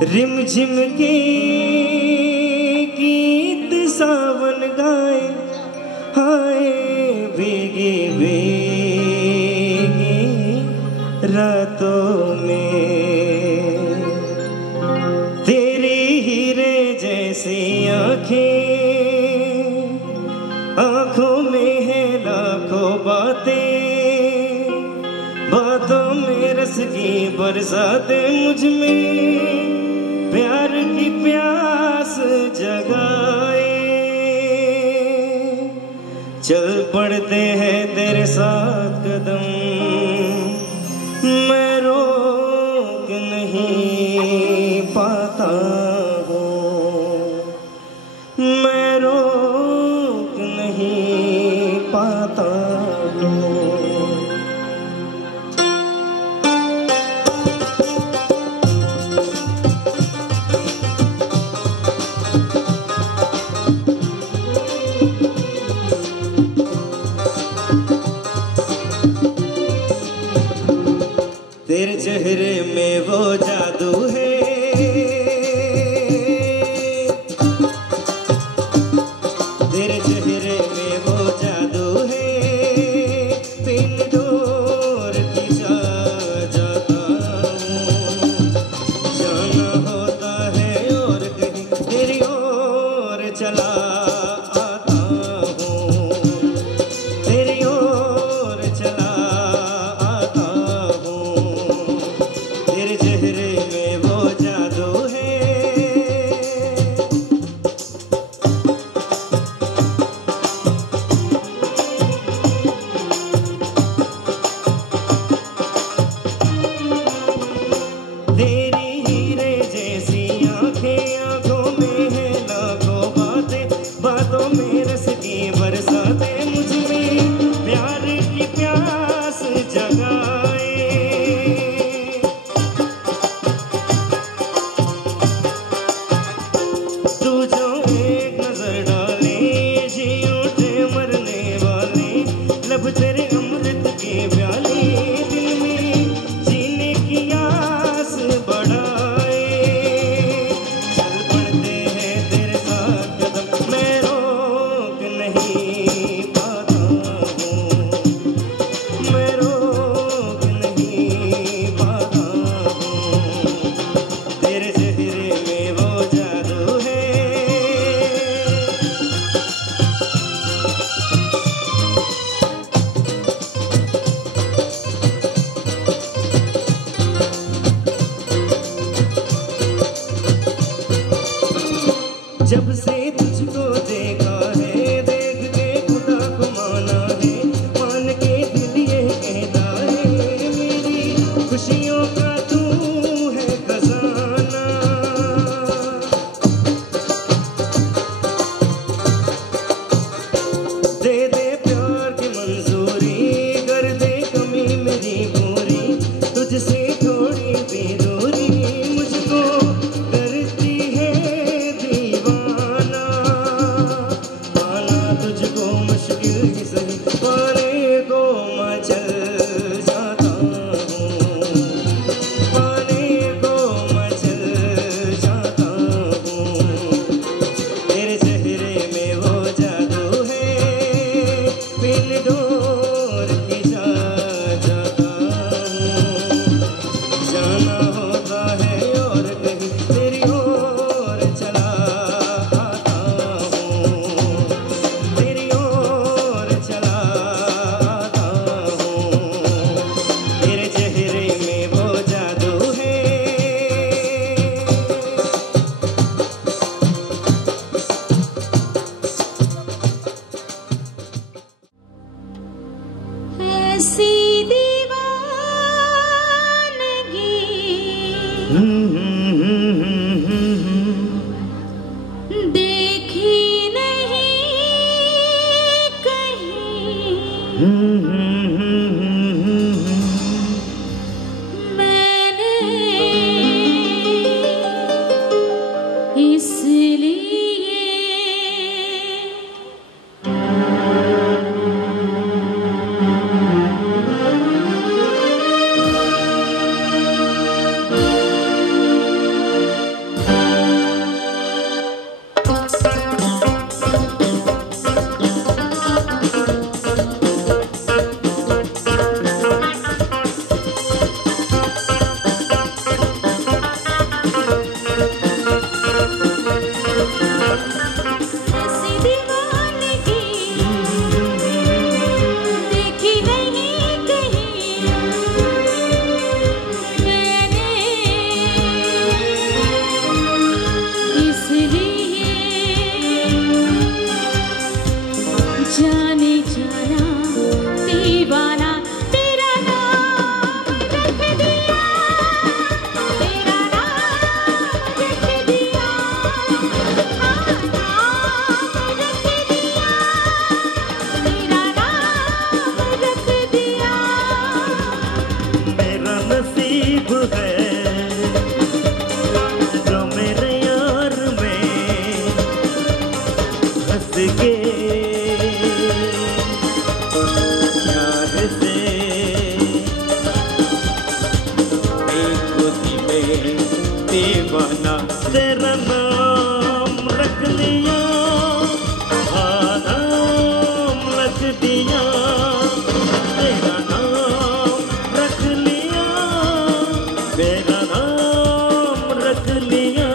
रिमझिम के गीत सावन गाए, हाय भीगी भीगी रातों में तेरी हीरे जैसी आंखें, आंखों में है लाखों बातें, बातों में रस की बरसातें, मुझ में प्यार की प्यास जगाए। चल पड़ते हैं तेरे साथ कदम, मैं रोक नहीं पाता हूँ, मैं रोक नहीं पाता हूँ। तेरे चेहरे में वो जादू है, तेरे चेहरे में वो जादू है, बिन डोर की जा जाता हूँ, जाना होता है और कहीं तेरी ओर चला आता हूँ, तेरी ओर चला आता हूँ। तेरे चेहरे में वो जादू है। तेरी हीरे जैसी आंखें, आंखों में है लाखों बातें, बातों में रस की बरसातें, मुझ में प्यार की प्यास जगाए। तू जो एक नजर डाले, जी उठे मरने वाले, लब तेरे अमृत के प्याले, दिल में जीने की आस बढ़ाए। चल पड़ते हैं तेरे साथ कदम, मैं रोक नहीं पाता हूँ, मैं रोक नहीं पाता हूँ। तेरे चेहरे में वो जादू है। जब से तुझको देखा है, देख के खुदा को माना है, मान के दिल ये कहता है, मेरी खुशियों का तू है खजाना। दे दे प्यार की मंजूरी, कर दे कमी मेरी पूरी, तुझसे थोड़ी भी दूरी मुझको करती है दीवाना। पाना तुझको मुश्किल ही सही, पाने को मैं चल जाता हूँ, पाने को मैं चल जाता हूँ। तेरे चेहरे में वो जादू है, बिन डोर की जा जाता हूँ, जाना होता है और कहीं तेरी ओर चला आता हूँ, तेरी ओर चला आता हूँ। तेरे चेहरे में वो जादू है। ऐसी दीवानगी देखी नहीं कहीं, मैंने इसलिए दिल में दीवाना तेरा नाम रख लिया, हाँ नाम रख दिया, तेरा नाम रख लिया, तेरा नाम रख लिया।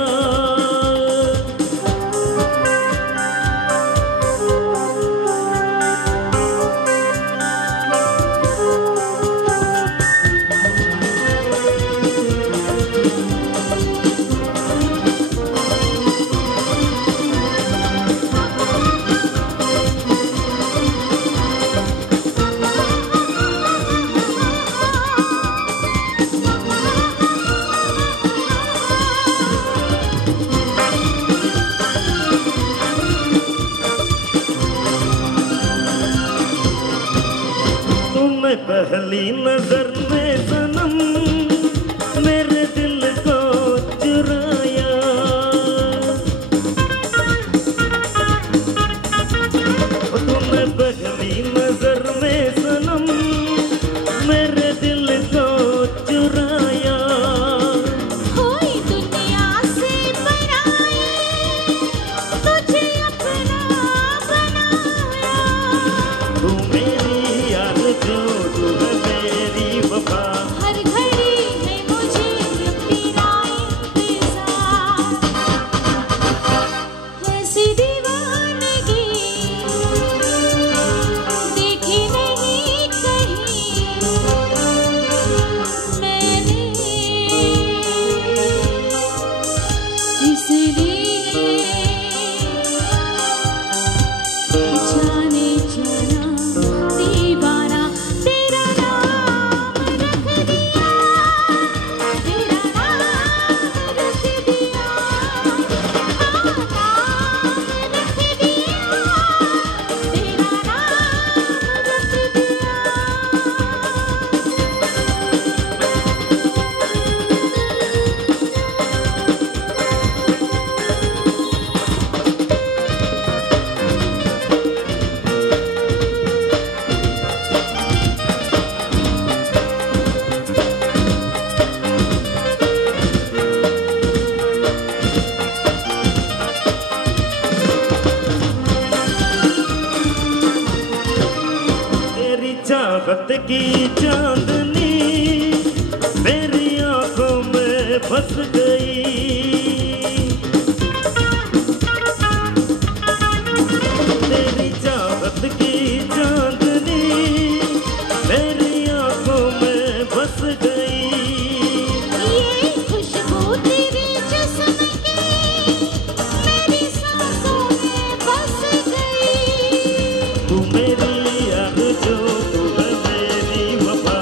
पहली नजर में सनम मेरे दिल को चुराया, तूने पहली नजर में सनम मेरे दिल को चुराया। कोई दुनिया से पराई तुझे अपना बनाया, तू मेरी यार जो हर घड़ी है मुझे अपनी राय इंतजार, ऐसी दीवानगी देखी नहीं कहीं मैंने, इसलिए जाने जाना दीवाना तेरा नाम रख दिया, तेरा नाम रख दिया, हाँ नाम रख दिया, तेरा नाम रख दिया। तेरी चाहत की चांदनी मेरी आंखों में फंस गई, तेरी चाहत की चांदनी मेरी आंखों में फंस गई। ये खुशबू तेरे जिस्म की मेरी सांसों में बस गई, तू मेरी यार जो तू है मेरी वफा,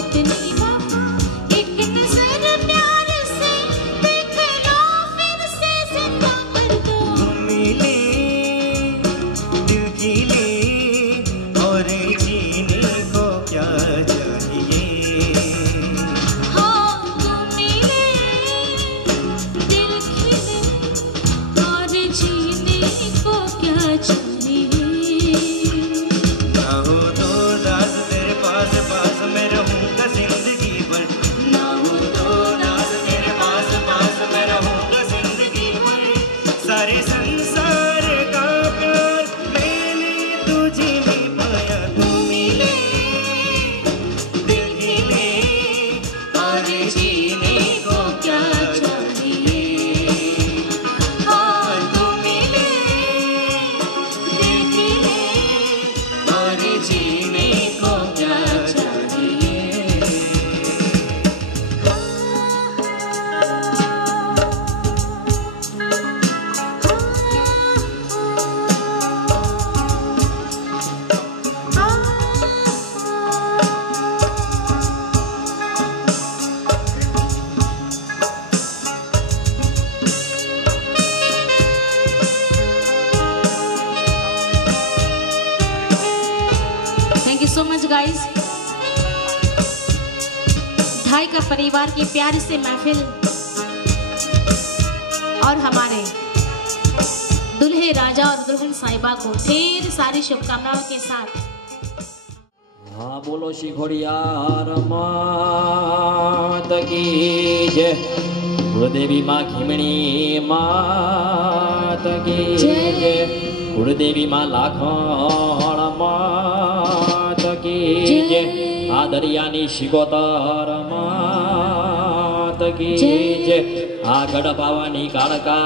उतनी वफा एक नजर प्यार से देख लो फिर से जिंदा कर दो मिले दिल की ले और जीने को क्या चाहिए हाँ तुम मिले दिल खिले और जीने को क्या चाहिए ना हो तो दास तेरे पास पास मैं रहूंगा जिंदगी भर ना हो तो दास तेरे पास पास मैं रहूंगा जिंदगी भर सारे संसार का प्यार मैंने तुझे भी पाया तू मिले दिल खिले और जीने को क्या चाहिए हाँ तुम मिले दिल खिले और जीने को क्या चाहिए thank you so much guys ढाई का परिवार की प्यार से महफिल और हमारे दुल्हे राजा और दुल्हन साहिबा को ढेर सारी शुभकामनाओं के साथ हाँ बोलो शिखोड़ियार मात की जय कुलदेवी माँ खिमणी मात की जय कुलदेवी माँ लाखण मात की जय आ दरियानी शिकोतर मात की जय आ गढ़ काड़का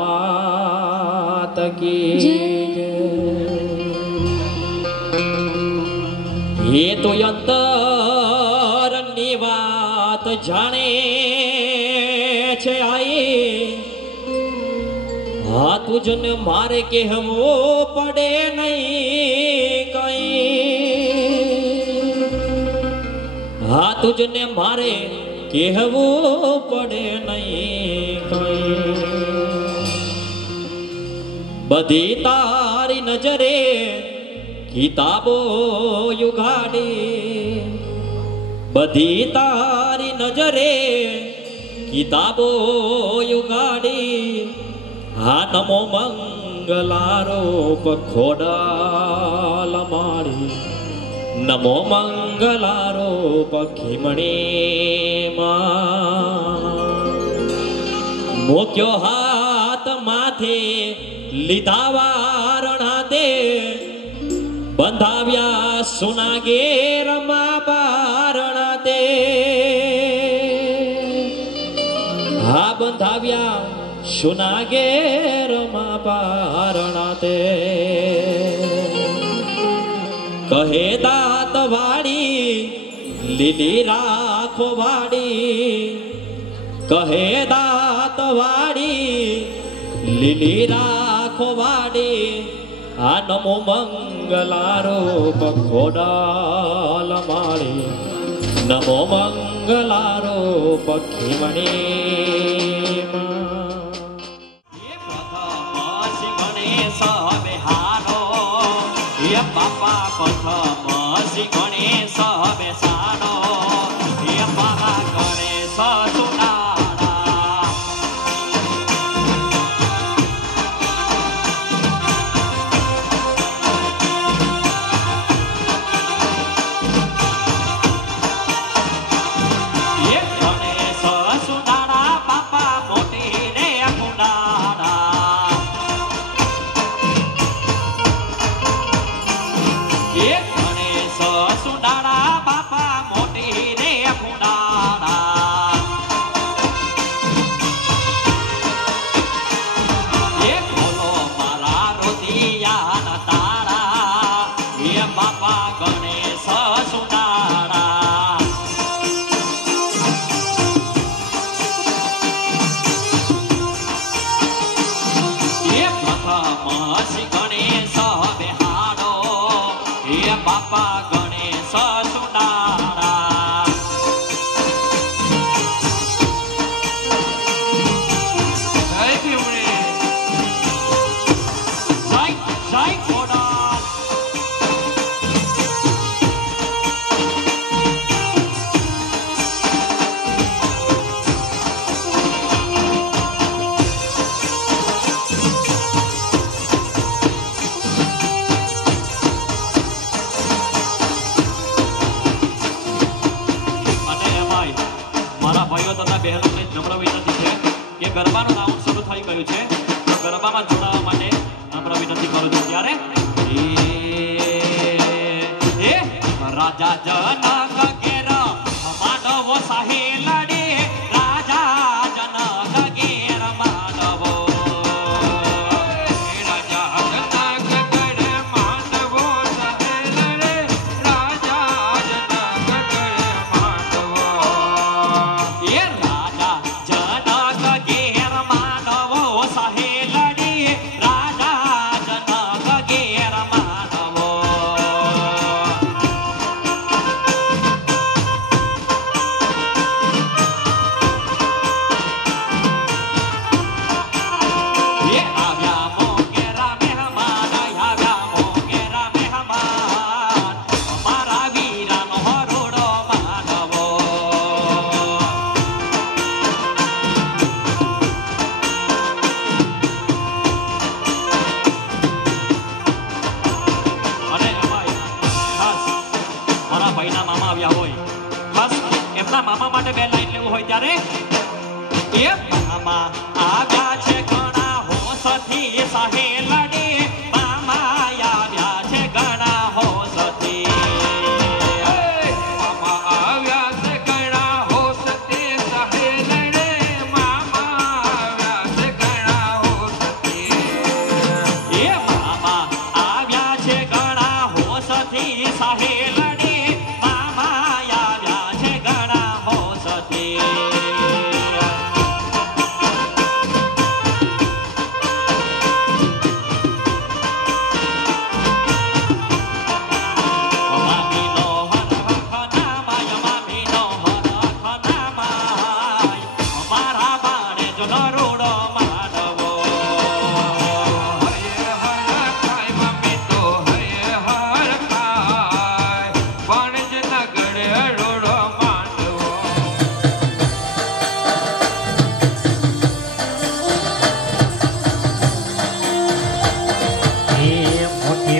मात की जय ये तो अंतરની વાત જાણે છે આઈ હા તુજને મારે કહેવો પડે નહીં કઈ હા તુજને મારે કહેવો પડે નહીં કઈ બધી તારી નજરે किताबो युगाड़ी बधी तारी नजरे किताबो युगाड़ी हा नमो मंगलारोप खोडाल मारी नमो मंगलारोप खिमणी मोक्यो हाथ माथे लीधा वारणा दे બંધાવ્યા સુનાગેરમાં બારણા તે હા બંધાવ્યા સુનાગેરમાં બારણા તે કહે દાંત વાડી લીલી રાખો વાડી કહે દાંત વાડી લીલી રાખો વાડી आ नमो मंगलारोप खोडाल मारी नमो मंगलारोप खिमणी ये प्रथम श्री गणेश बेहारो ये पापा प्रथम श्री गणेश बेसानो ये पापा गणेश सुना सुनाड़ा મારા ભાઈઓ તથા બહેનોને નમ્ર વિનંતી છે કે ગરબાનો રાઉન્ડ શરૂ થઈ ગયું છે તો ગરબામાં જોડાવા માટે નમ્ર વિનંતી કરું છું ત્યારે એ રાજા જનક ઘેર માનવો સાહે લડે રાજા જનક ઘેર માનવો મામા માટે બે લાઈન લેવું હોય ત્યારે એ મામા આવ્યા છે ઘણા હોશથી સાહે લડે મામા આવ્યા છે ઘણા હોશથી મામા આવ્યા છે ઘણા હોશથી સાહે લડે મામા આવ્યા છે ઘણા હોશથી એ મામા આવ્યા છે ઘણા હોશથી સાહે લડે મામા આવ્યા છે ઘણા હોશથી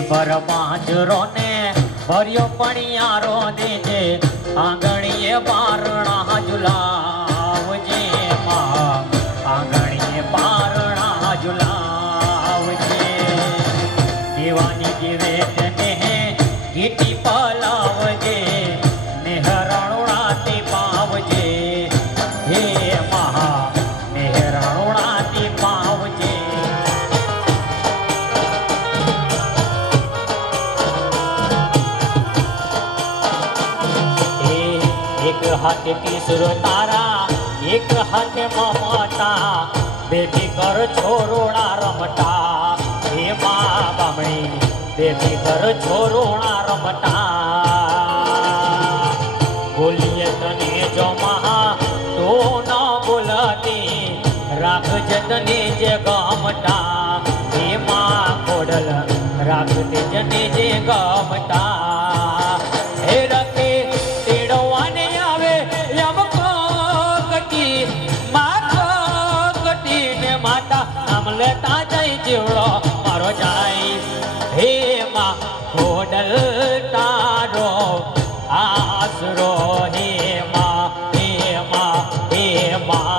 પર પાંજરો ને ભર્યો પણિયારો દેજે આંગણીએ બારણા ઝુલાવજે માં આંગણીએ બારણા ઝુલાવજે દેવાની જીવે તેને ગીતી પલાવજે નેહરણુણાથી પાવજે હે મહા નેહરણુણાથી પાવજે एक हाथे तीसरो तारा एक हाथे ममता बेटी कर छोरोड़ा रमता हे माँ बामणी बेटी कर छोरोड़ा रमता बोलिए तने जो महा तो न बोलती રાખજે તને જે ગમતા હે માँ ખોડલ રાખજે જને જે ગમતા હે રખે તેડવાને આવે એમ કટી માતા આમ લેતા જાય જીવડો મારો જાય હે માँ ખોડલ તારો આસરો હે માँ હે માँ હે માँ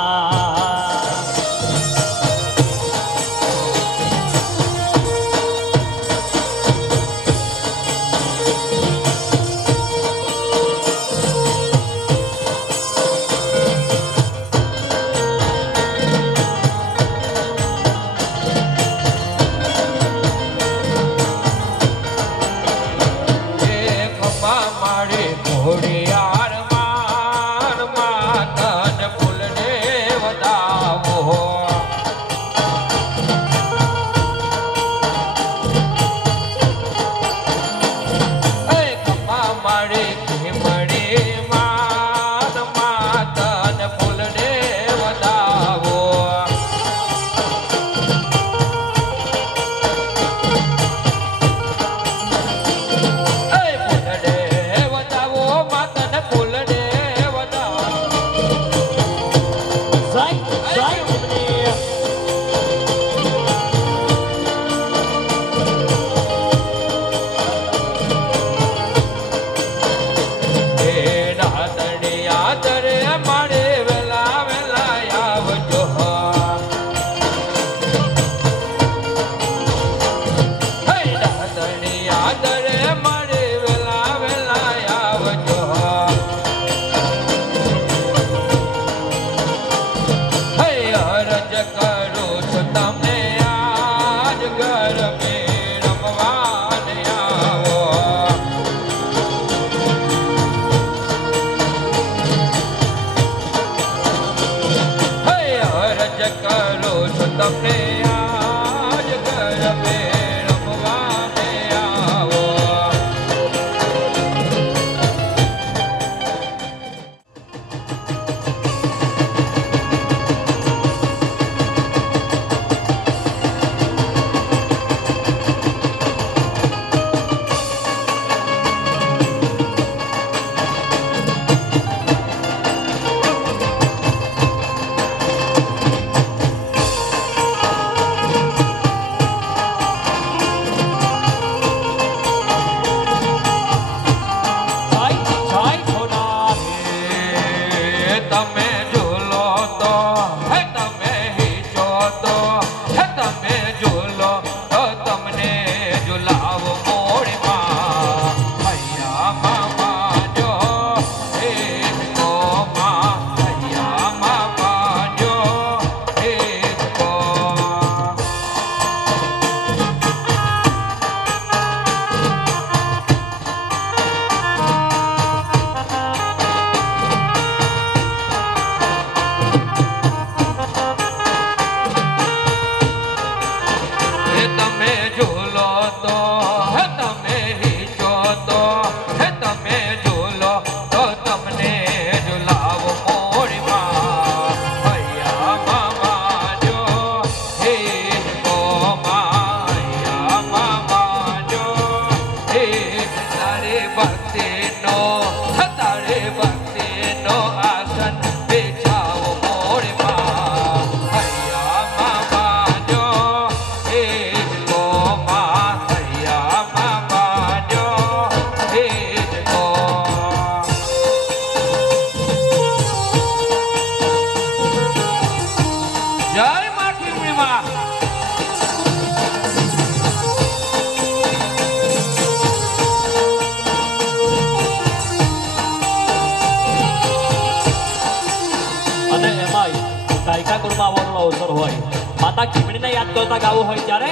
ઠાકુરમાં વરલો અવસર હોય માતા ખીમણીને યાદ કરતા ગાવું હોય ત્યારે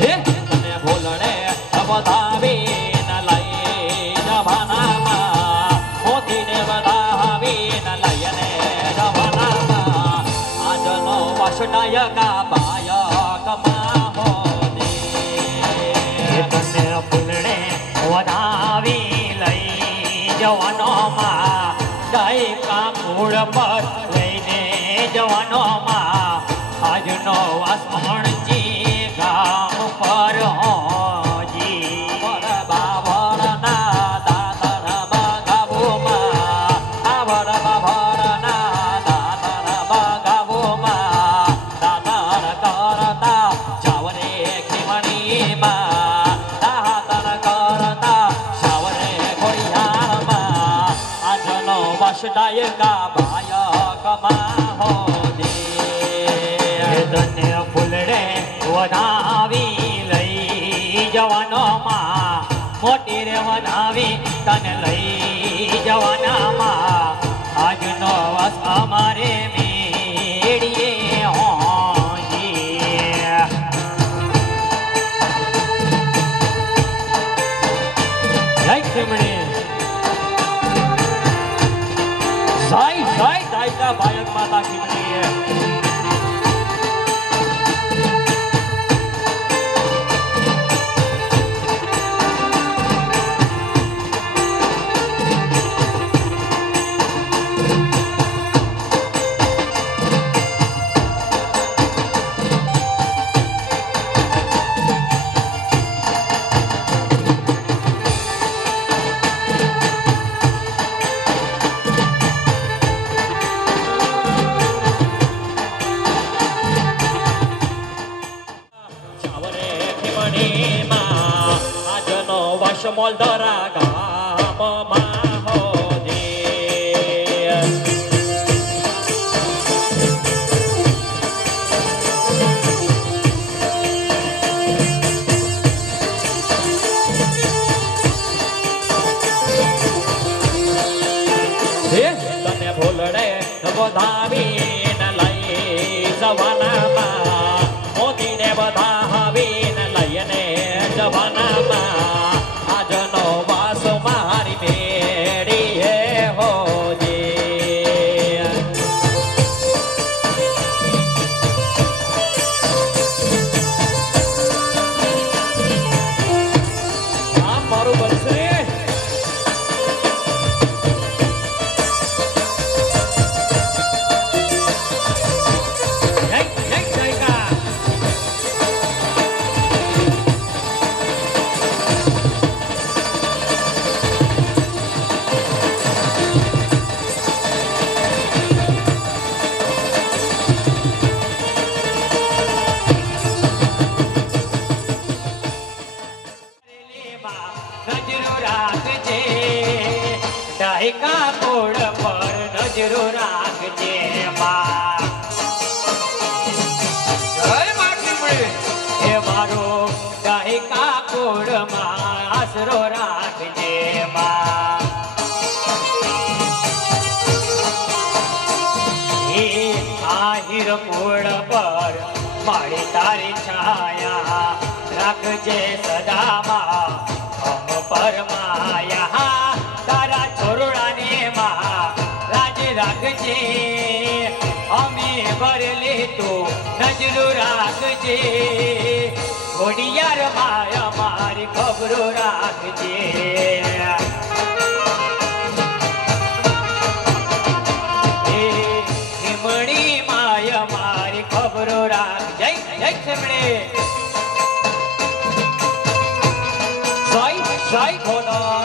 હે તને ભોલડે વધાવી ન લઈ જવાનામાં મોતીને વધાવી ન લઈને જવાનામાં આજનો વસડાયકા બાયકમાં હોને તને ભૂલડે વધાવી લઈ જવાનોમાં ગાયકા મૂળ પર લઈને જવાનોમાં આજનો વાસણજી ગામ પર હોજી પર બાવળના દાતર બગાવુમાં આવર બાવળના દાતર બગાવુમાં દાતર કરતા જાવરે ખીમણીમાં દાતર કરતા જાવરે ઘોડિયાળમાં આજનો વસડાયકા બાયકમાં હોને તને ફૂલડે વધાવી લઈ જવાનોમાં મોટી રે વધાવી તને લઈ જવાનામાં આજનો વસ અમારે મેળીએ હોજી જય ખીમણી સાઈ સાઈ દાયકા બાયક માતા ખીમણી મોલદરા ગામમાં હોજે તને ભૂલડે વધાવી ન લઈ જવાનામાં મોતીને વધાવી ન લઈને જવાનામાં આજનો વાસ મારી બેડી હે હોજે આ મારું બનશે ડાયકા કોડ પર નજરો રાખજે માં જય માટી એ મારો ડાયકા કોડમાં આશરો રાખજે માં એ આહિર કોડ પર મારી તારી છાયા રાખજે સદામાં અમ પરમાયા તારા છોરડાને માં રાજ રાખજે અમે ભરેલી તો નજરો રાખજે ઘોડિયાર માયા મારી ખબરો રાખજે ખીમણી માયા મારી ખબરો રાખ જય જય ખીમણી જય ઘોડા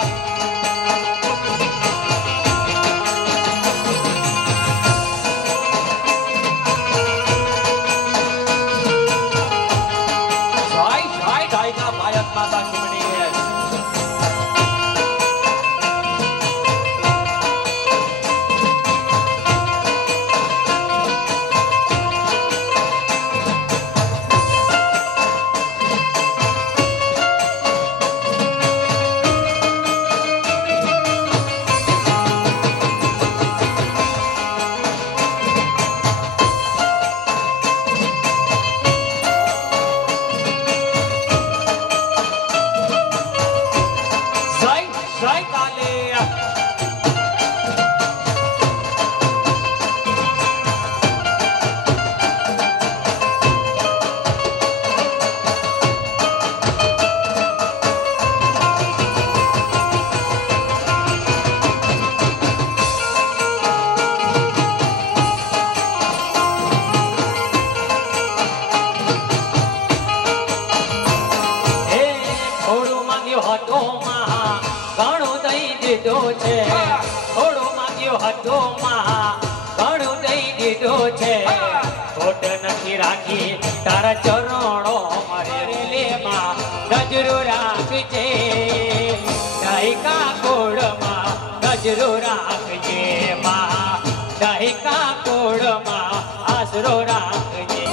માતા ખીમણી હતું માં ઘણું દઈ દીધું છે ખોટ નથી રાખી તારા ચરણો મારે લે માં નજરો રાખજે ડાયકા કોળમાં નજરો રાખજે માં ડાયકા કોળમાં આશરો રાખજે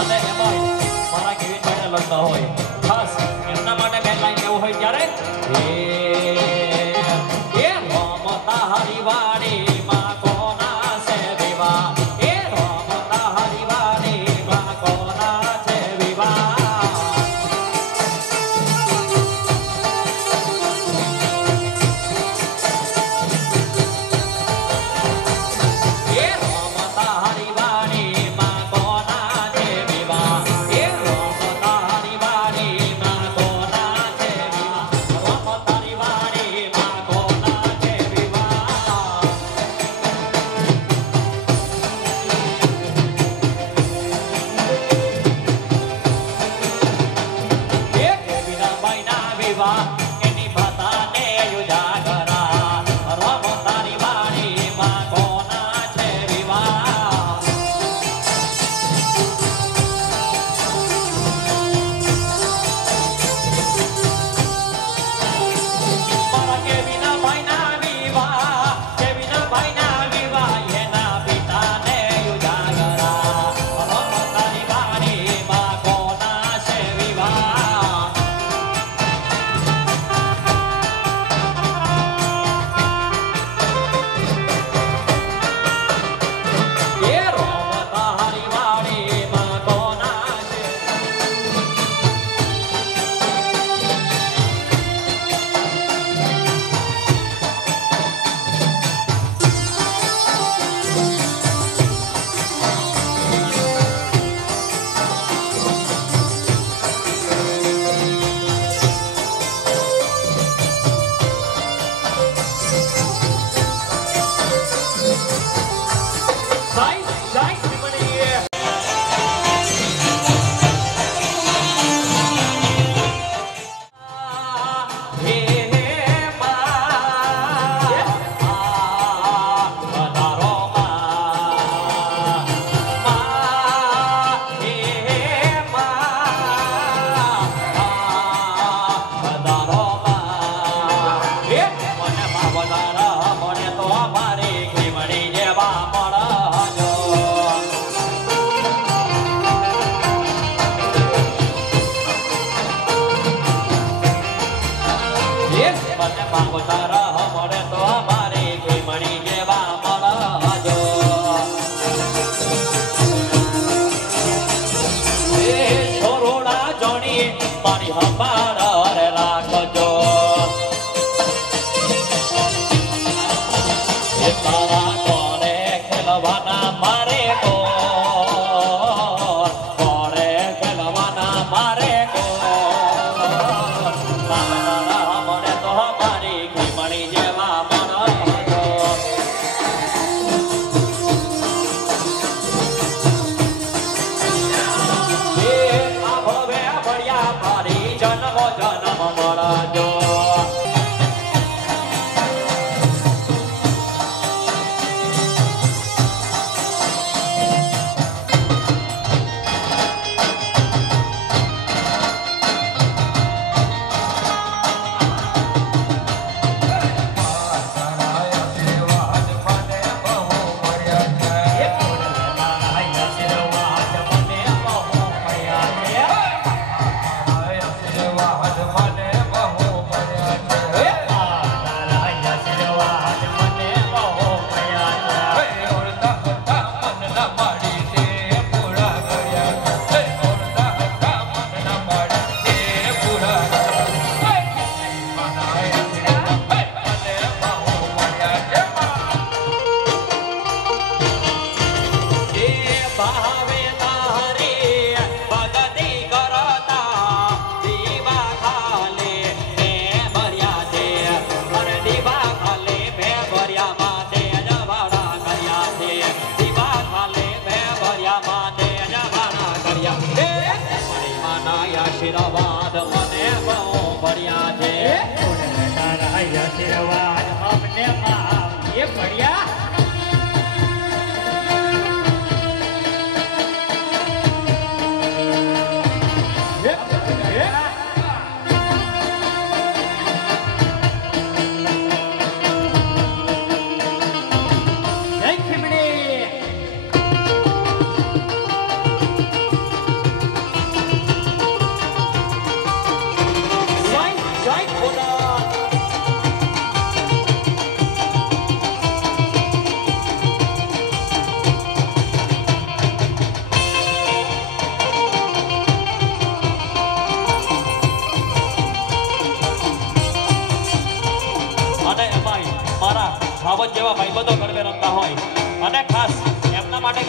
અને એમાં મારા કેવી ભાઈને લગ્ન હોય ખાસ એમના માટે બે લાઈન એવું હોય ત્યારે એ મમતા હરિવાડી માં કોના છે વિવાહ એ મમતા હરિવાડી માં કોના છે વિવાહ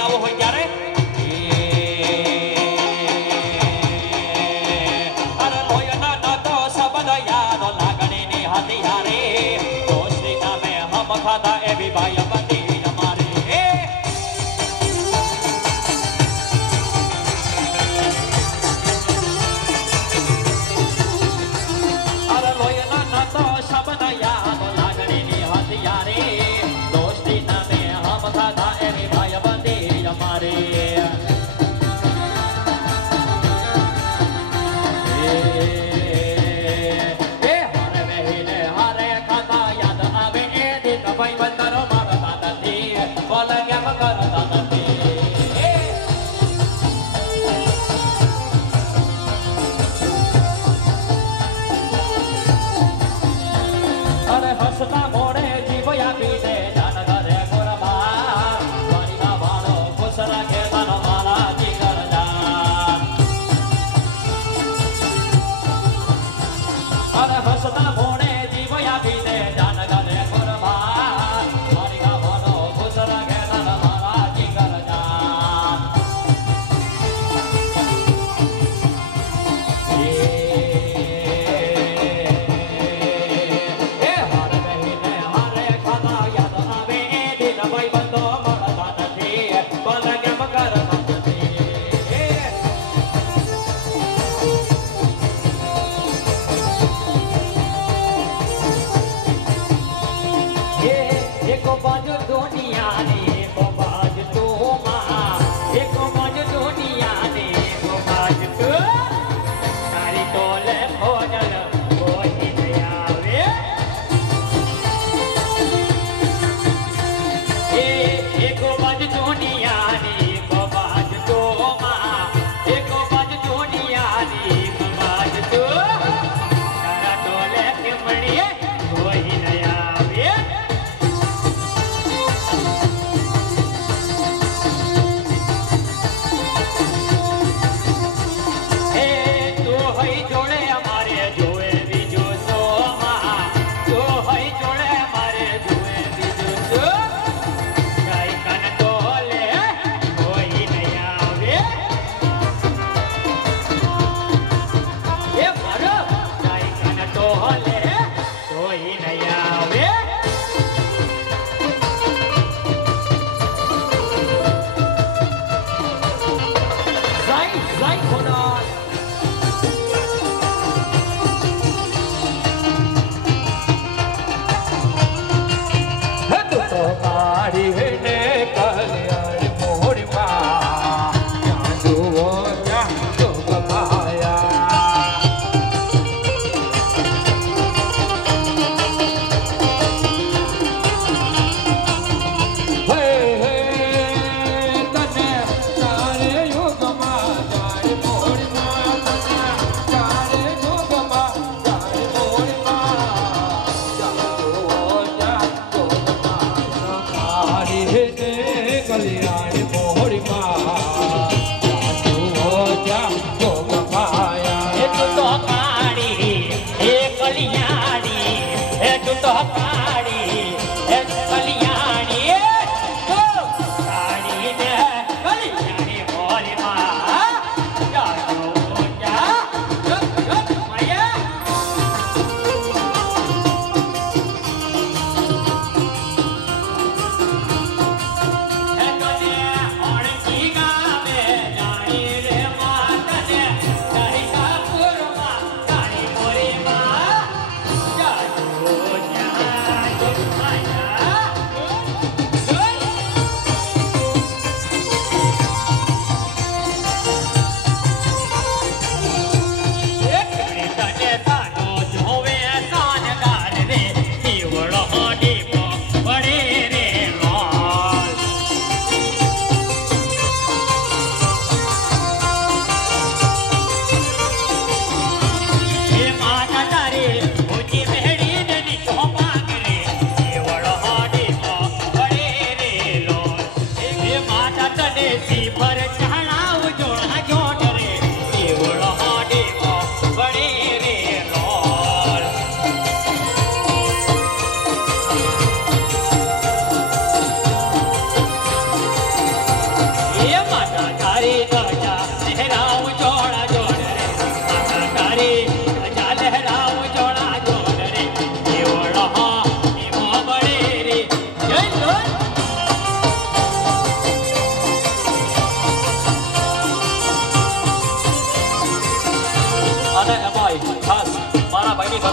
આવો હોય ત્યારે અરે લોયના નાતો સબદ યાદ લાગણીની હથિયારે દોસ્તી નામે હમ ખાધા એવી ભાઈ બંધી અમારે અરે લોયના નાતો સબદ યાદ લાગણીની હથિયારે દોસ્તી નામે હમ ખાધા એવી ભાઈ બંધી અમારે હસતા મોડે જીવ આપી દે જાન ઘરે ગોરબા વારીના વાળો ખુશ રાખે તન મારા જીગર જાન અરે હસતા મોડે જીવ આપી દે જાન ઘરે ગોરબા વારીના વાળો ખુશ રાખે તન મારા જીગર જાન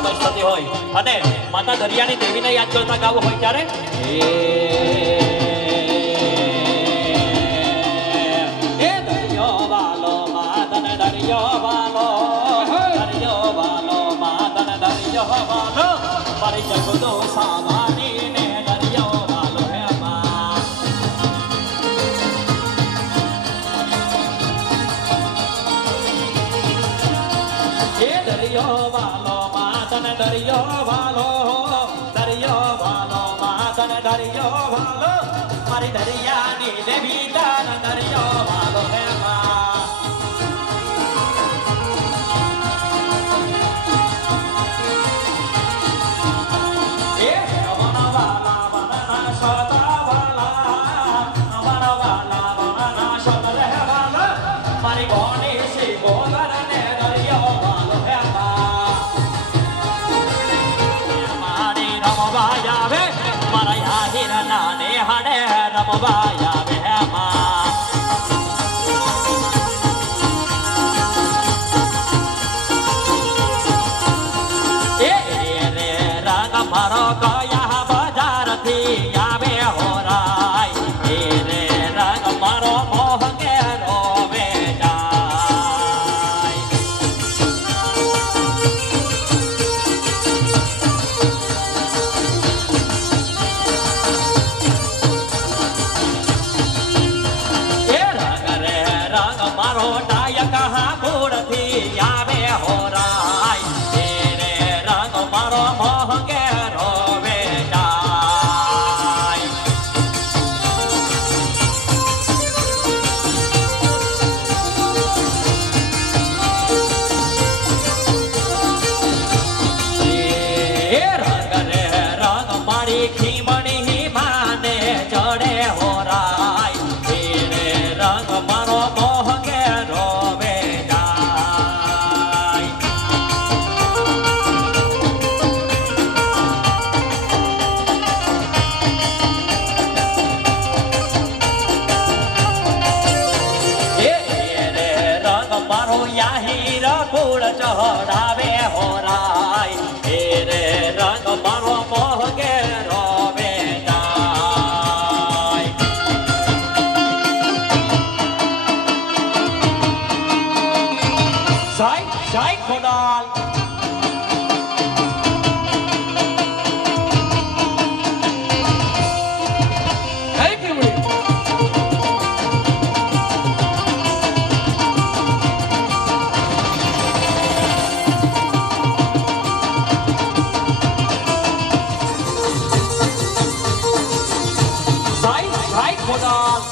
સમાવેશ થતી હોય અને માતા દરિયાની દેવીને યાદ કરતા ગાવું હોય ત્યારે એ દરિયો વાલો માતન દરિયો વાલો માતન દરિયો વાલો મારી જગતો સાવાની ને દરિયો વાલો હે માં એ દરિયો વાલો માતન દરિયો વાલો માતન દરિયો વાલો મારી દરિયાની દેવી દાન દરિયો વાલો હે માં એ અમારા વાલા વાલા સોતા વાલા અમારા વાલા વાલા સોતા રહે વાલા મારી ગોણી સી ગોગર ને દરિયો વાલો હે માં મારી રમવા આવે મારા યાદી નાને હડે રમવા આવે હે માં એ રે રંગ મારો કયા બજારથી આવે હોરાય એ રે રંગ મારો મોહ કે રોવે જાય એ રંગ રે રંગ મારો ડાય કહા મૂળથી આવે હોરાય એ રે રંગ મારો મોહ કે રોવે જાય એ રંગ રે રંગ મારી ખીમણી માને ચડે હોરાય એ રે રંગ મારો મોહ કે રોવે જાય એ રે રંગ મારો યાહીર કુળ ચઢાવે હોરાય એ રે રંગ મારો મોહ કે રોવે જાય સાઈ ખોડાલ હે કેવડી સાઈ ખોડાલ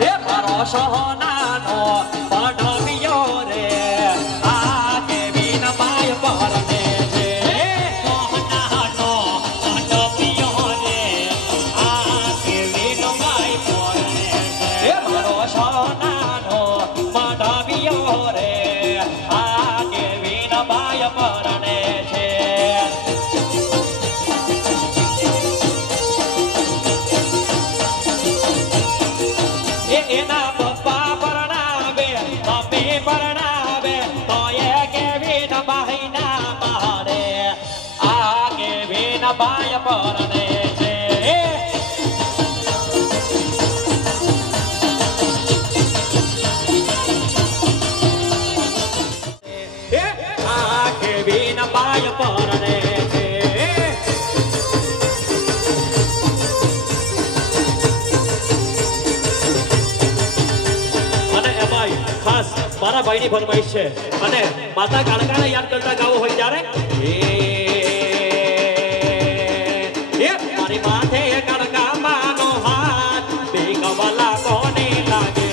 એ મારો સોનાનો પડ્યો રે આ કેવી ન માય પરને છે સોનાનો પડ્યો રે આ કેવી ન માય પરને છે એ મારો સોનાનો પડ્યો રે આ કેવી ન માય પરને છે એના પપ્પા પરણાવે મમ્મી પરણાવે તો એ કેવી ન બાઈના મારે આ કેવી ન બાય પરણે છે આ કેવી ન બાય પરણે છે ખાસ મારા ભાઈની ફરમાઈશ છે અને માતા કાળકાને યાદ કરતા ગાવો હોય ત્યારે એ મારી માથે કાળકા માનો હાથ બેગવલા કોને લાગે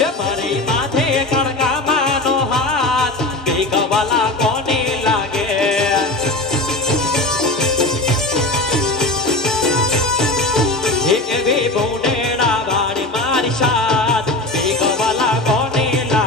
એ મારી માથે કાળકા માનો હાથ બેગવલા કોને લાગે એવી ભૂંડેડા વાળી મારી સાથ બેગવલા કોને લાગે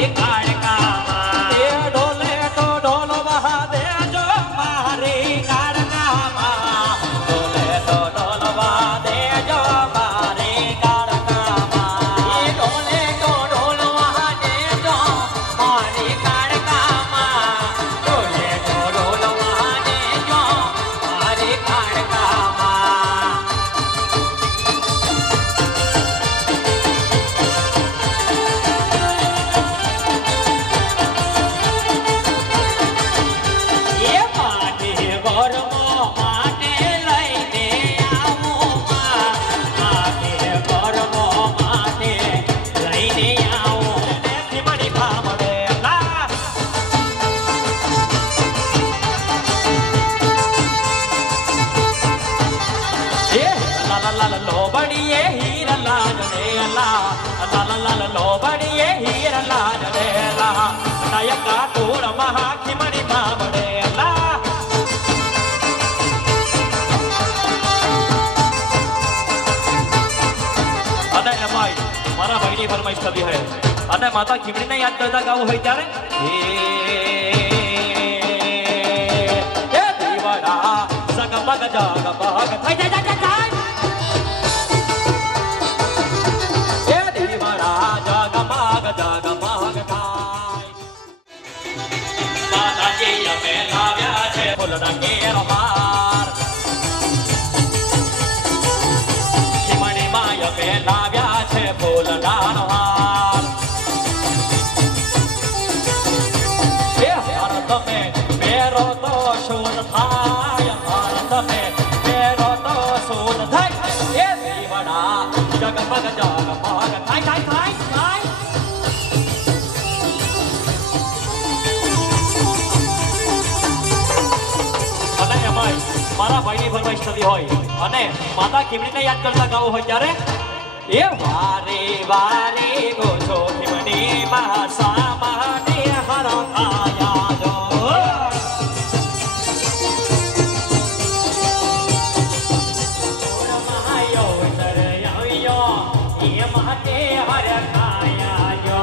મારી કાળકામાં એ ડોલે તો ડોલ વહા દેજો મારી કાળકામાં ડોલે તો ડોલવા દેજો મારી કાળકામાં એ ડોલે તો ડોલવા દેજો મારી કાળકામાં ડોલે તો ડોલવા દેજો મારી કાળકામાં એ માટી ગોરમો માટે લઈને આવું માટી ગોરમો માટે લઈને આવું ખીમણી ભામડે લા એ લા લા લા લોબડીએ હીર લાજ રે લા લા લા લોબડીએ હીર લાજ રે લા નાયકા ટોળ મહા ખીમણી ભામડે લા અને એમાંય મારા ભાઈની ફરમાઈશ થતી હોય અને માતા ખીમણીને યાદ કરતા ગાવું હોય ત્યારે એ દીવાડા સગમગ જગમગ થઈ જાય જાય એ દીવાડા જગમગ જગમગ થાય માતાજી અમે લાવ્યા છે ફૂલના કેરો હાર ખીમણી માય અમે લાવ્યા છે ફૂલડાનો હાર એ હાર તમે પહેરો તો શું થાય હાર તમે પહેરો તો શું થાય એ દીવાડા જગમગ જગમગ થાય થાય થાય થાય અને એમાંય મારા ભાઈની ફરમાઈશ થતી હોય અને માતા ખીમણીને યાદ કરતા ગાવું હોય ત્યારે એ વારે વારે ગોછો ખીમણી માં સામાને હર આયા જો માયો સરયો એ માટે હર ખાયા જો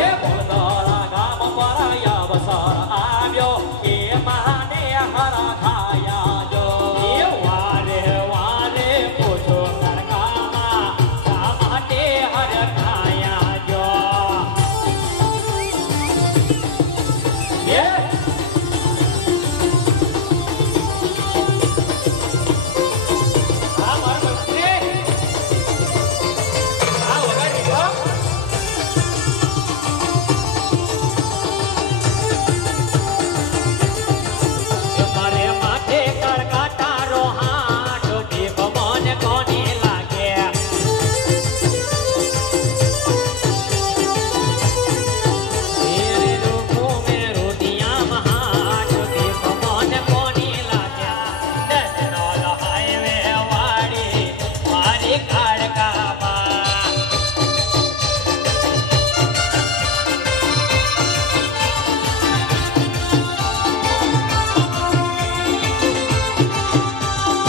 એ બોલદોરા ગામ પરાયા વસર આવ્યો એ માને હર ખાયા જો એ વારે વારે પૂછો સરકામાં શા માટે હર ખાયા જો એ આ માર બકરે આ વગાડી દો મારે માથે કરકાટારો હાથ દીપ મન કોને લાગે તેરે રૂપો મે રોદિયા હાથ દીપ મન કોને લાગે દસનો હાઈવે વાડી મારી કાળકામાં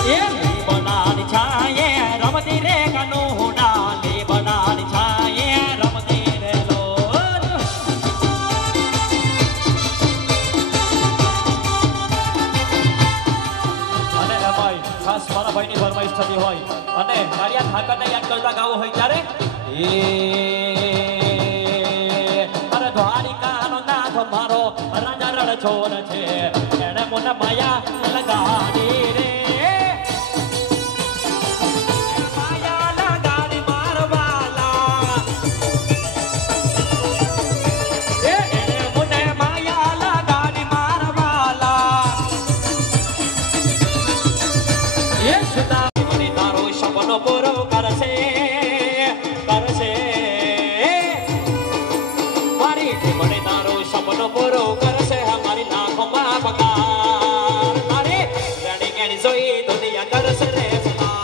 એ બનાની છાયે રમતી રે કનોડા લે બનાની છાયે રમતી રે લોલ અને ભાઈ ખાસ મારા ભાઈની ફરમાઈશ થતી હોય અને કાળિયા ઠાકરને યાદ કરતા ગાવું હોય ત્યારે એ અરે દ્વારિકાનો નાથ મારો રાજા રણછોડ છે એણે મને માયા લગાડી રે માયા લગાડી મારવાલા એણે મને માયા લગાડી મારવાલા એ સુતા મને તારો સપનો પૂરો કરશે કરશે મારી મને તારો સપનો પૂરો કરશે મારી નાખોમાં પગાર મારી ગાડી ગાડી જોઈ દુનિયા કરશે રે સુતા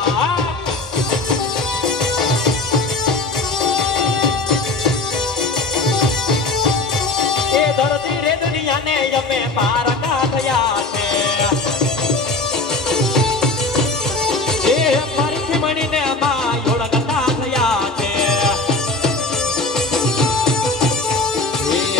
એ ધરતી રે દુનિયાને અમે પારકા થયા છે એ મારી મણીને માં યોળગતા થયા છે એ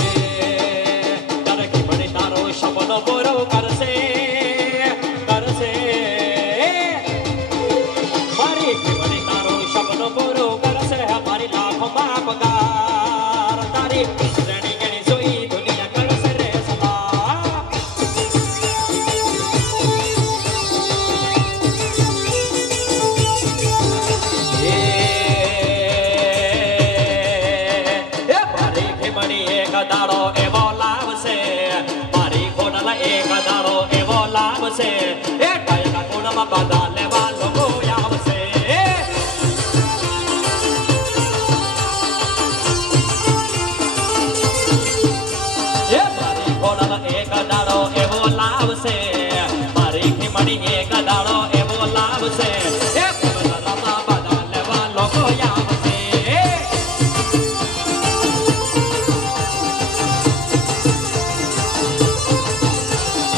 ખીમણી એક દાડો એવો લાવશે મારી ખોડલ એક દાડો એવો લાવશે એ ડાયરા કુળમાં બધા લેવા લોકો આવશે એ મારી ખોડલ એક દાડો એવો લાવશે મારી ખીમણી એક દાડો એવો લાવશે એ ખોડલમાં બધા લેવા લોકો આવશે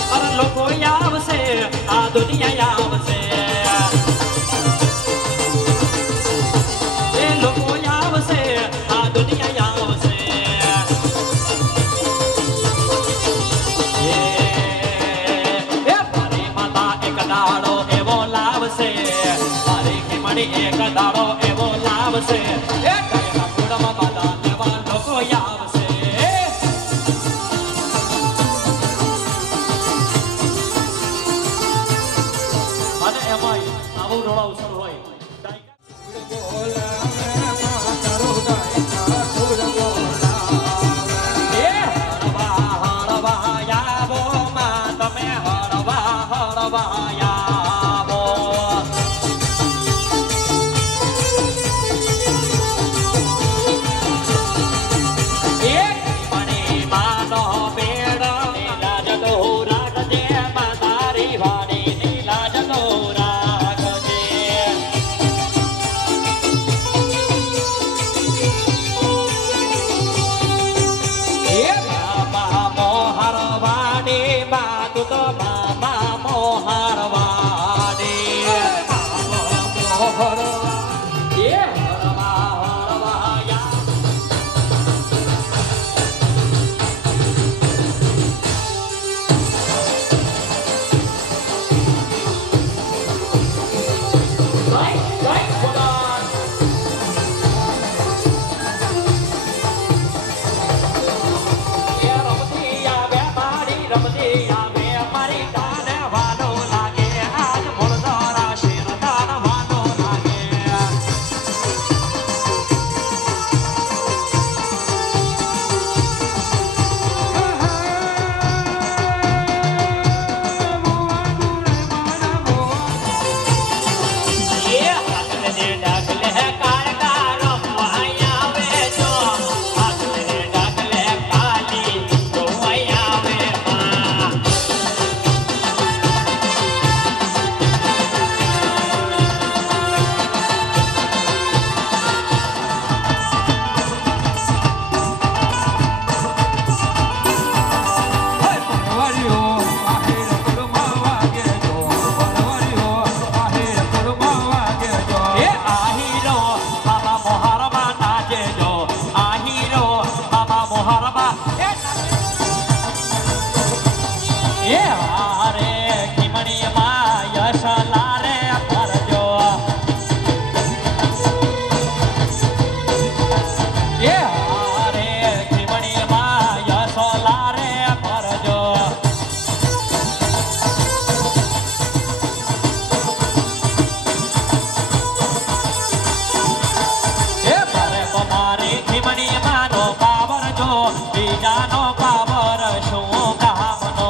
અરે લોકો આવશે આ દુનિયા આવશે એ લોકો આવશે આ દુનિયા આવશે એ મારી માતા એક દાડો એવો લાવશે મારી ખીમણી એક દાડો એવો લાવશે એ કયા કુળમાં બધા લેવા લોકો આવશે અને એમાંય આવું રોળા અવસર હોય એ હળવા હળવા આવો માં તમે હળવા હળવા આવો એ મણી માનો બેડ લાજ તો રાખજે માતારી વાણી લાજ તો રાખજે એ મામા મોહરવાડી બા તું તો મામા મોહરવાડી એ હરવા હરવા યા right hold on એ રમતી આવે મારી તાને વાલો લાગે આજ મોળદારા શેર તાન વાલો લાગે એ હાથને ડાગલે કાળકા રમવા આવે જો હાથને ડાગલે કાલી જોવા આવે માં એ આહીરો બાબા મોહરબા નાચે જો આહીરો બાબા મોહરબા એ હારે ખીમણી માં યશ લારે કરજો એ હારે ખીમણી માં યશ લારે કરજો એ ભરે તમારી ખીમણી માનો પાવર જો બીજાનો પાવર શું કામનો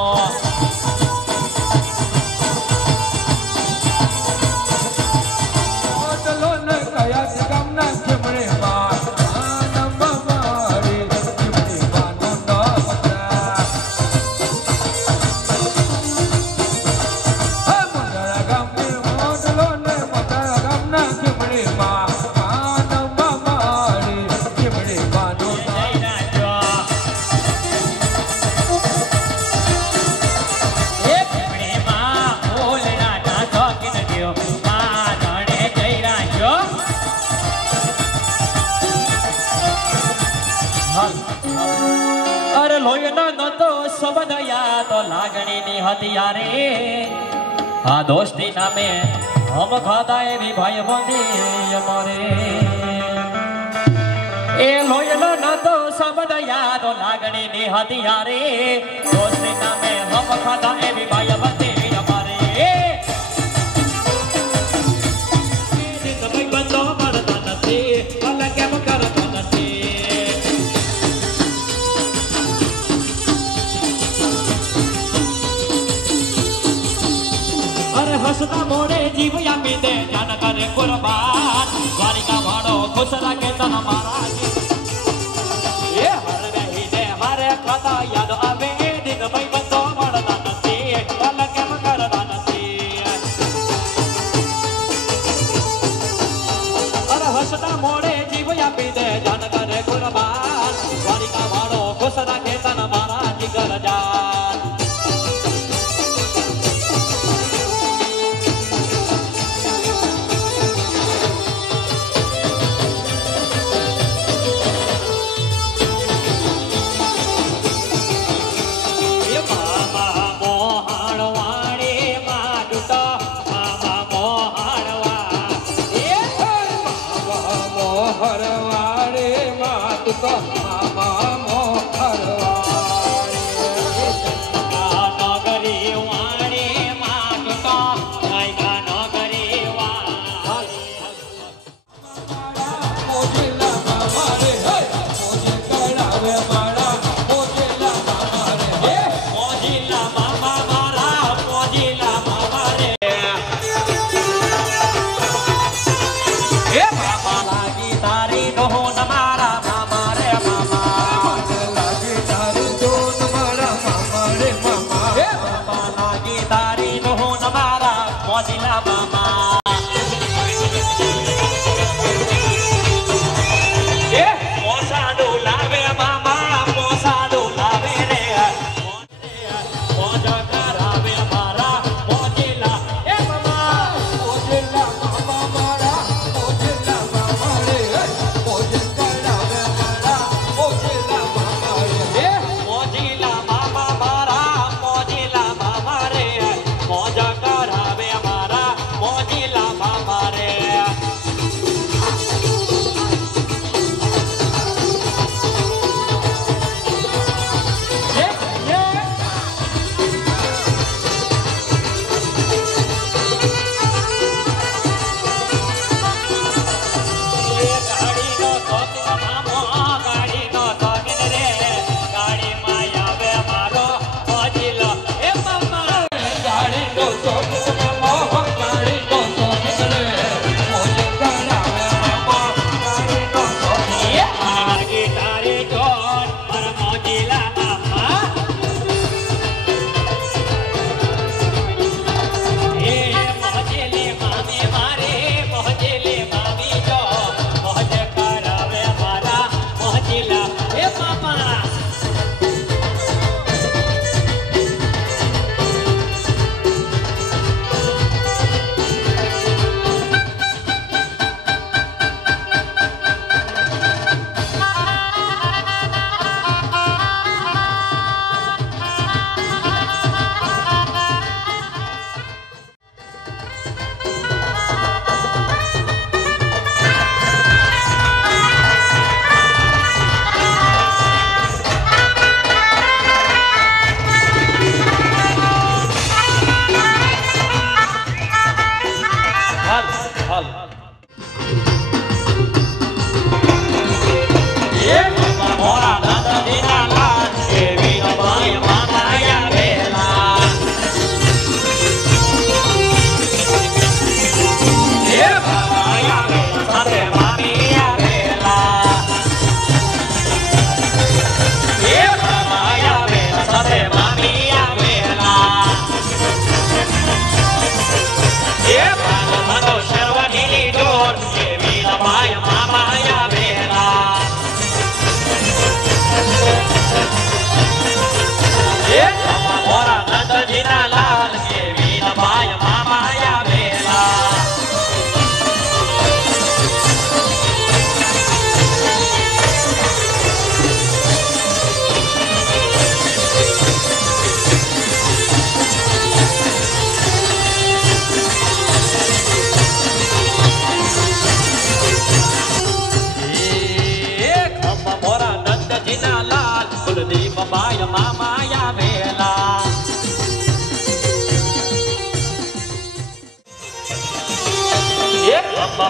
અરે લોહીનો નતો સંબંધ તો લાગણીની હથિયારે આ દોસ્તી નામે હમ ખાતા એવી ભાઈ બંધી અમારે એ લોહીનો નતો સંબંધ તો લાગણીની હથિયારે દોસ્તી નામે હમ ખાતા એવી ભાઈ બંધી અમારે સમય બંધો મળતા નથી અલગ કેમ કરતો નથી હસતા મોડે જીવ આપી દે જાન કરે કુરબાન દ્વારિકા વાળો ખુશ રાખે તન મારા એ હર રહી દે મારે કદા યાદ આવે દિન ભાઈ બંધો મળતા નથી અલ કેમ કરતા નથી હર હસતા મોડે જીવ આપી દે જાન કરે કુરબાન દ્વારિકા વાળો ખુશ રાખે તન મારા જીગર જાન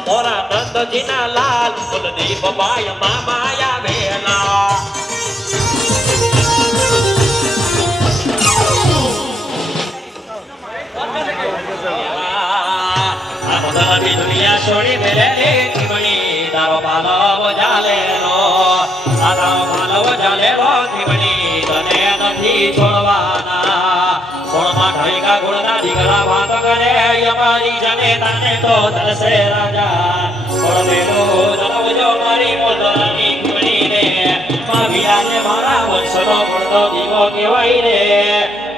મોરા નંદજીના લાલ કુલદીપ બાય મામાયા વેલા સોડી મેલેલી ખીમણી તારો પાલવ જાલેલો આ તારો પાલવ જાલેલો ખીમણી તને નથી છોડવાના કોણમાં ઢળીકા ગુણના દીકરા વાત કરે અમારી જને તને તો તરસે રાજા કોણ મેલો જનવજો મારી મોલની ખીમણીને માં વિરાજે મારા વંશનો ગુણનો દીવો કહેવાય રે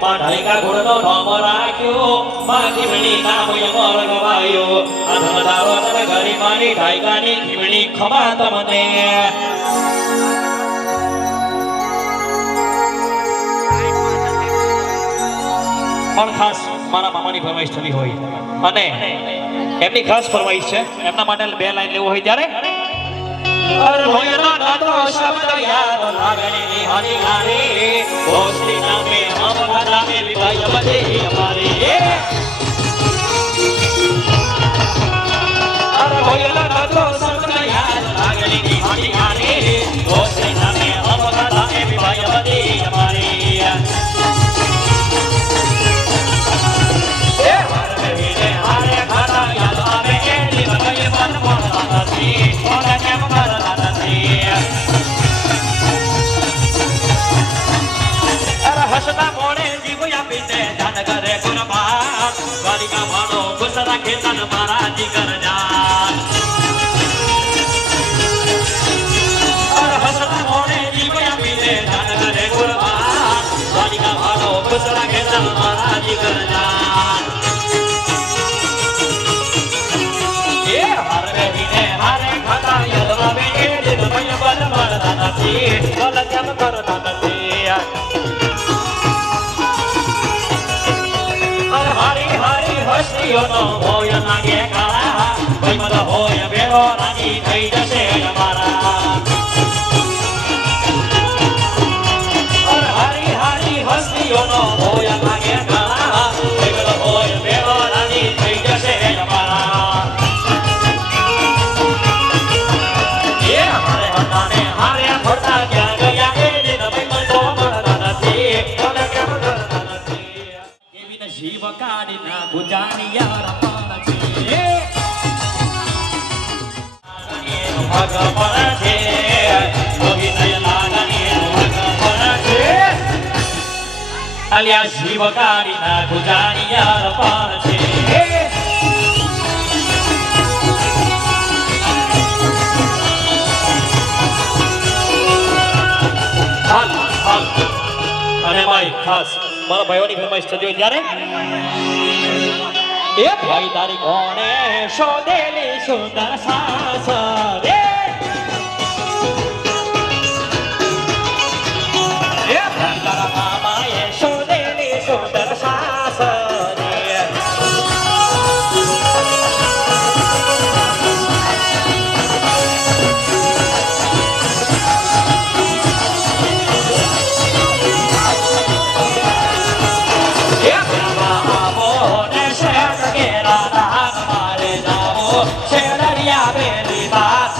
માં ઢળીકા ગુણનો નામ રાખ્યો માં ખીમણી નામ અમર ગવાયો આ ધમદારો તને ગરિમાની ઢાઈકાની ખીમણી ખમા તમને પણ ખાસ મારા મામાની ફરમાઈશ થતી હોય અને એમની ખાસ ફરમાઈશ છે એમના માટે બે લાઈન લેવું હોય ત્યારે અર હોયનો નાતો શબ્દ યાદ લાગણી હરી હારી દોસ્તી નામે હમ નામે વિવાય બધી અમારી અર હોયનો નાતો શબ્દ યાદ લાગણી હરી હારી દોસ્તી નામે હમ નામે વિવાય બધી અમારી હસતા મોડે જીવ્યા પીતે ધન કરે કુરબાન વાલિકા માનો ખુશ રાખે તન મારા જીગર જાન હસતા મોડે જીવ્યા પીતે ધન કરે કુરબાન વાલિકા માનો ખુશ રાખે તન મારા જીગર જાન એ હરે વિને હરે ખાતા યદવા બેને દિન ભય બલ મરતા નથી બલ કેમ કરતા નથી હસ્તીઓનો હોય નાગે કાળા ભઈમદ હોય બેહો રાજી થઈ જશે અમારા હારી હારી હસ્તીઓનો હોય નાગે કાળા ભઈમદ હોય બેહો રાજી થઈ જશે અમારા એ હારે હટાને હારે ફરતા ક્યાં ગયા એ દિન ભઈમદ તો મળતા નથી મને કેમ કરતા નથી કેવી નસીબ કાઢીના ગુજારિયા રમણ છે ભગવાન છે અભિનય લાગણી ભગવાન છે અલ્યા શિવ કાઢીના ગુજારિયા રમણ છે અને ભાઈ ખાસ મારા ભાઈઓની ફરમાઈશ થતી હોય ત્યારે એ ભાઈ તારી કોણે શોધેલી સુંદર સાસ રે એ ભાઈ તારા મામાએ શોધેલી સુંદર સાસ રે શેરડિયા બેલી બાસ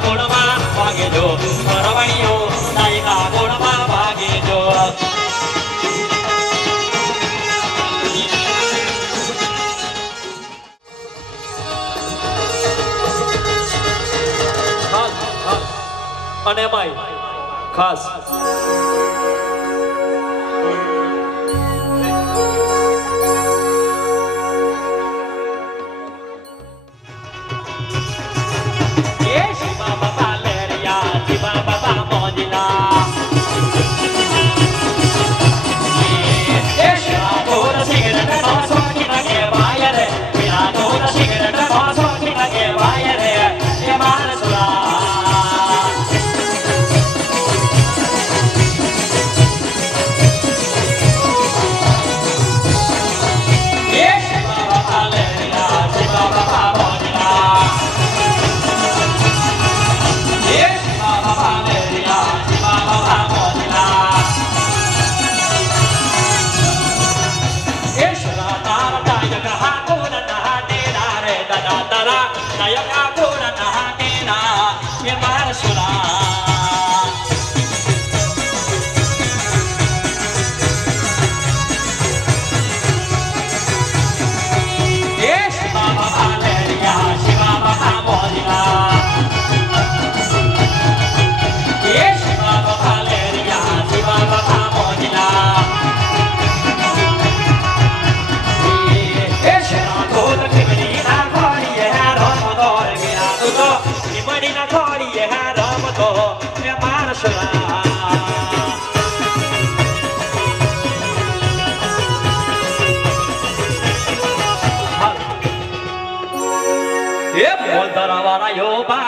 ગુણમાં ભાગે જો પરવણીઓ નાયકા ગુણમાં ભાગે જો અને ભાઈ ખાસ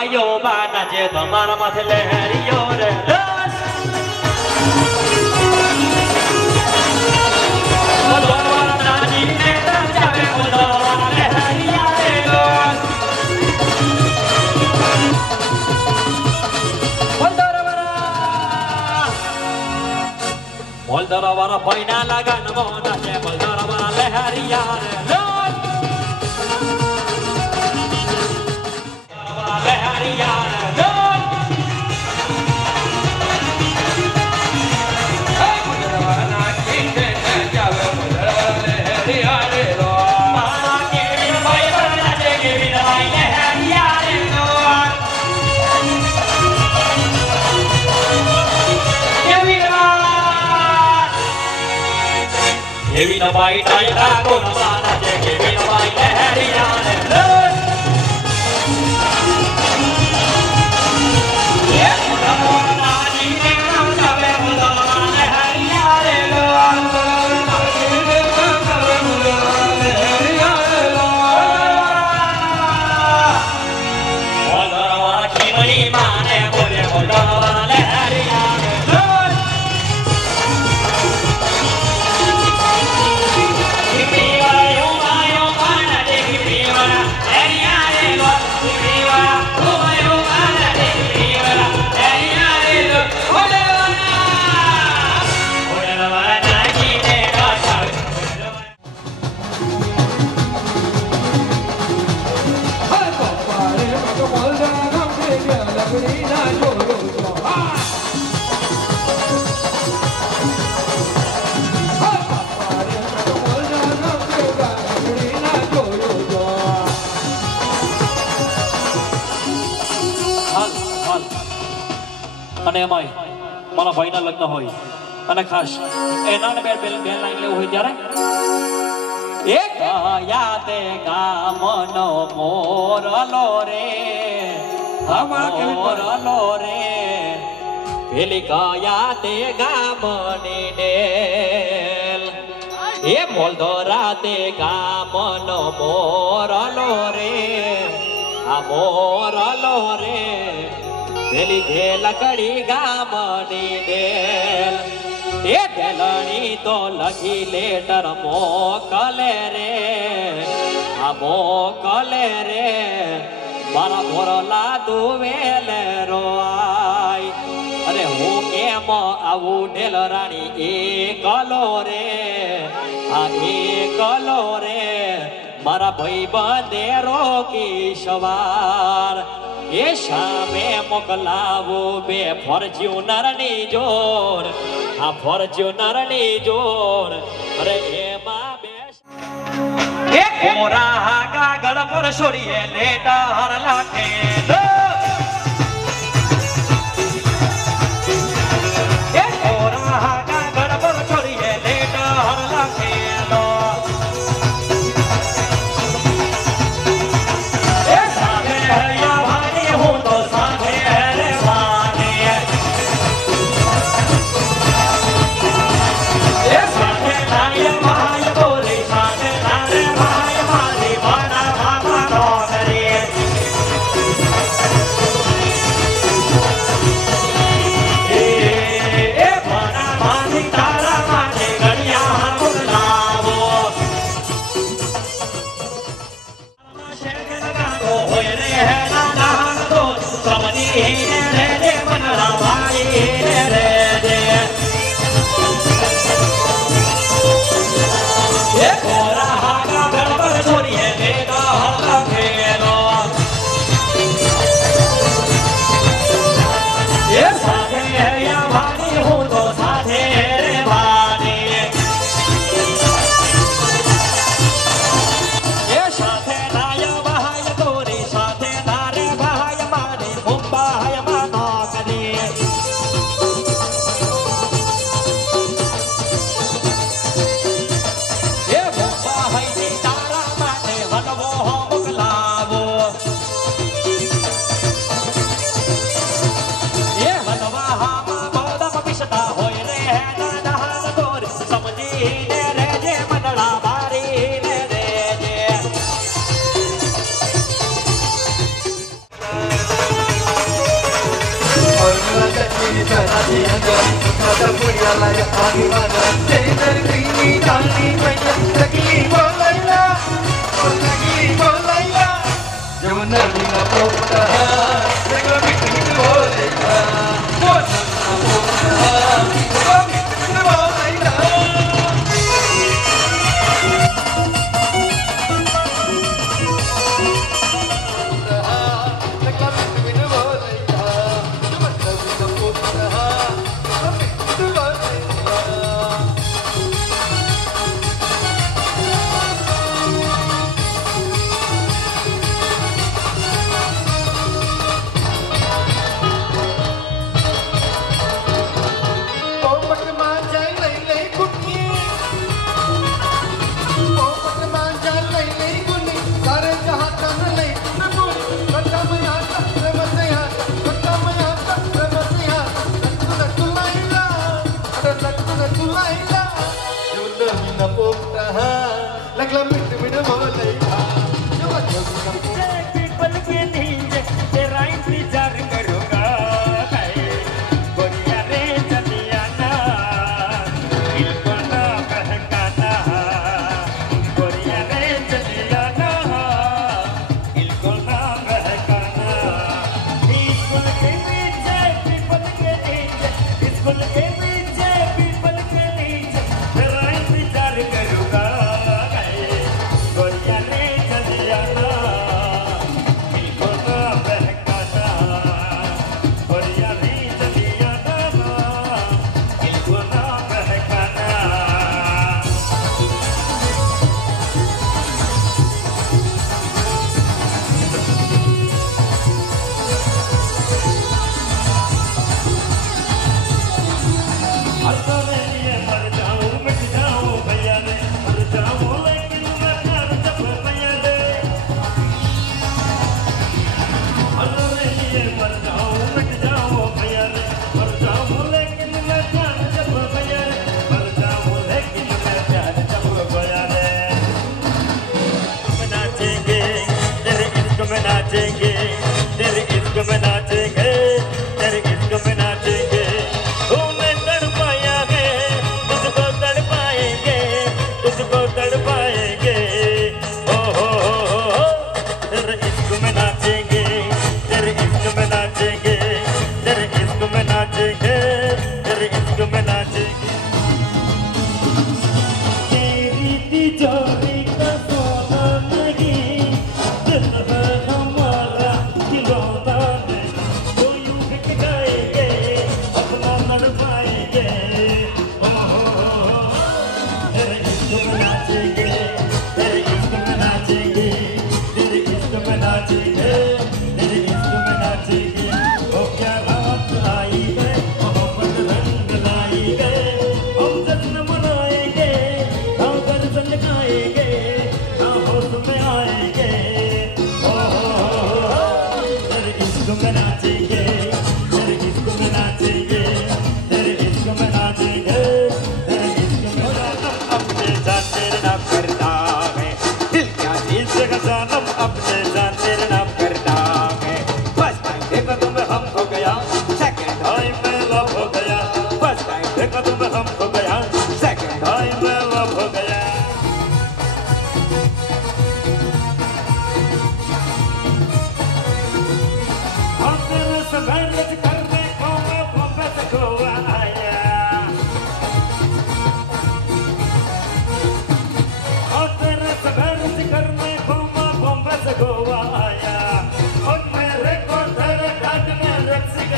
yo ba na je તમારા માથે લહેરીઓ રે બોલવાના નાની ને જાવે બોલવાના લહેરિયા રે બોલદરવાના પૈના લગન મોના છે બોલદરવાના લહેરિયા રે Evi na bai tai ta ko na mana je evi na bai lehriya ne ye na ni ne na jabe muda lehriya re lo na ni ne na jabe muda lehriya re lo Bodara ki mani mane bole bodara lehriya અને એમાંય મારા ભાઈના લગ્ન હોય અને ખાસ એના બે લાઈન લેવું હોય ત્યારે એક યાતે ગામનો મોરલો રે મોરલો રે પેલી કયાતે ગામની ડેલ એ મોલદો રાતે ગામનો મોરલો રે આ મોરલો રે પેલી ઢેલકડી ગામની ડેલ એ ઢેલણી તો લખી લેટર મોકલે રે આ મોકલે રે મારા મોરલા દુવેલે રોય અરે હું કેમ આવું ઢેલ રાણી એકલો રે આ એકલો રે મારા ભાઈ બંધે રોકી સવાર એ સામે મોકલાવો બે ફોર્ચ્યુનરની જોડ આ ફોર્ચ્યુનરની જોડ અરે એમાં બે એ કોરા કાગળ પર છોડીએ લેટર લાખે એ કોરા કાગળ પર છોડીએ લેટર લાખે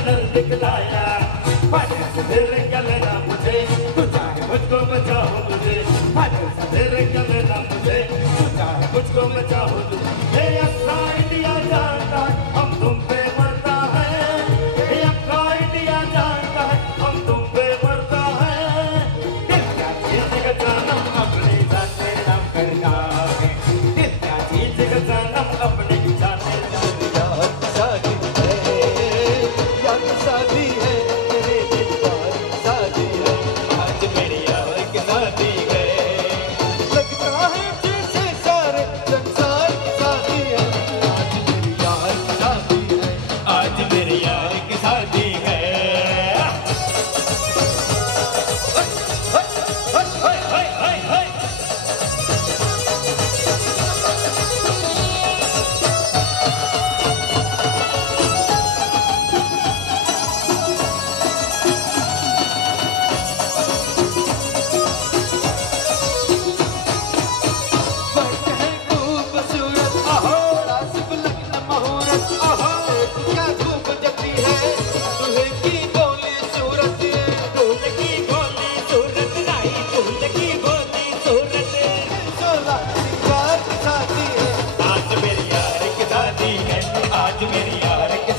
नजर दिखलाया फाटे से दिल गलना मुझे तू चाहे मुझको बचाओ तुझे फाटे से दिल गलना मुझे तू चाहे मुझको बचाओ तुझे ये अपना इंडिया जानता है हम तुम पे मरता है ये अपना इंडिया जानता है हम तुम पे मरता है दिल क्या चीज का जानम अपनी जान पे नाम करना है दिल क्या चीज का जानम अपनी जान पे नाम शादी है मेरे दिल पर शादी है आज मेरी यार की शादी है लगता है जैसे सारे संसार की शादी है आज मेरी यार की शादी है आज मेरी यार की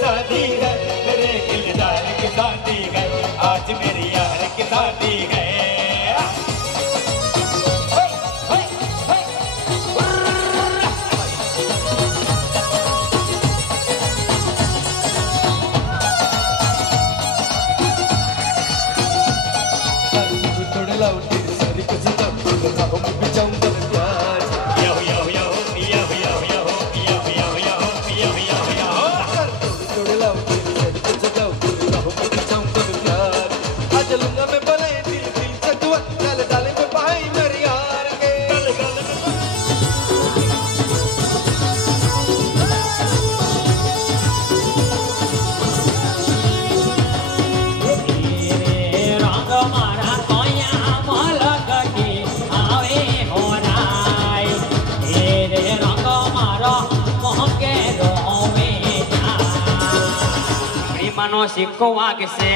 शादी है मेरे दिलदार की शादी है आज मेरी यार की शादी है थोड़े लाउटी सारी कुछ तब हम भी जंगल प्यार यो यो यो यो यो यो यो यो यो यो यो यो थोड़े लाउटी सारी कुछ तब हम भी जंगल प्यार आज लूंगा मैं भले दिल दिल से दुआ गल डाले में भाई मेरे यार के गल गल રંગ મારા કોયા મલક કે આવે હોરાય એ રે રંગ મારો મોહકે રોવે પ્રેમનો સિક્કો વાગશે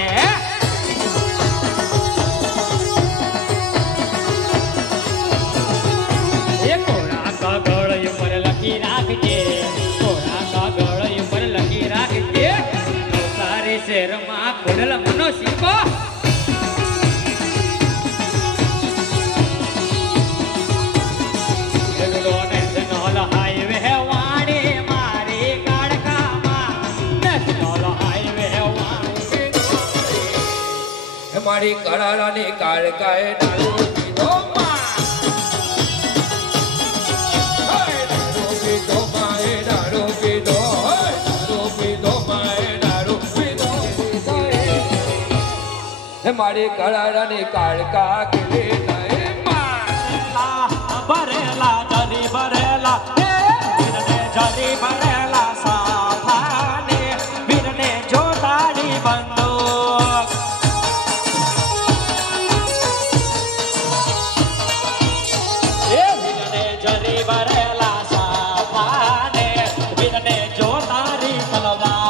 એ કોરા કાગળ ઉપર લખી રાખજે કોરા કાગળ ઉપર લખી રાખજે તારે શેરમાં ખોડલ મનો સિક્કો નેશનલ હાઈવે વાડે મારે કાળકામાં નેશનલ હાઈવે વાડે મારી કરારાની કાળકાએ ડાલો પીધો મારી કરારાની કાળકા કે ભરેલા જરી ભરેલા જરી ભરેલા સાફાને વીરને જોતાડી બંદૂક એ વીરને જરી ભરેલા સાફાને વીરને જોતાડી તલવાર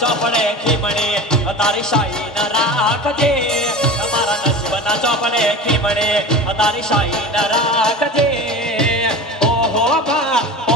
ચોપડે ખીમણે તારી શાહી ન રાખજે તમારા નસીબના ચોપડે ખીમણે તારી શાહી ન રાખજે ઓહો બા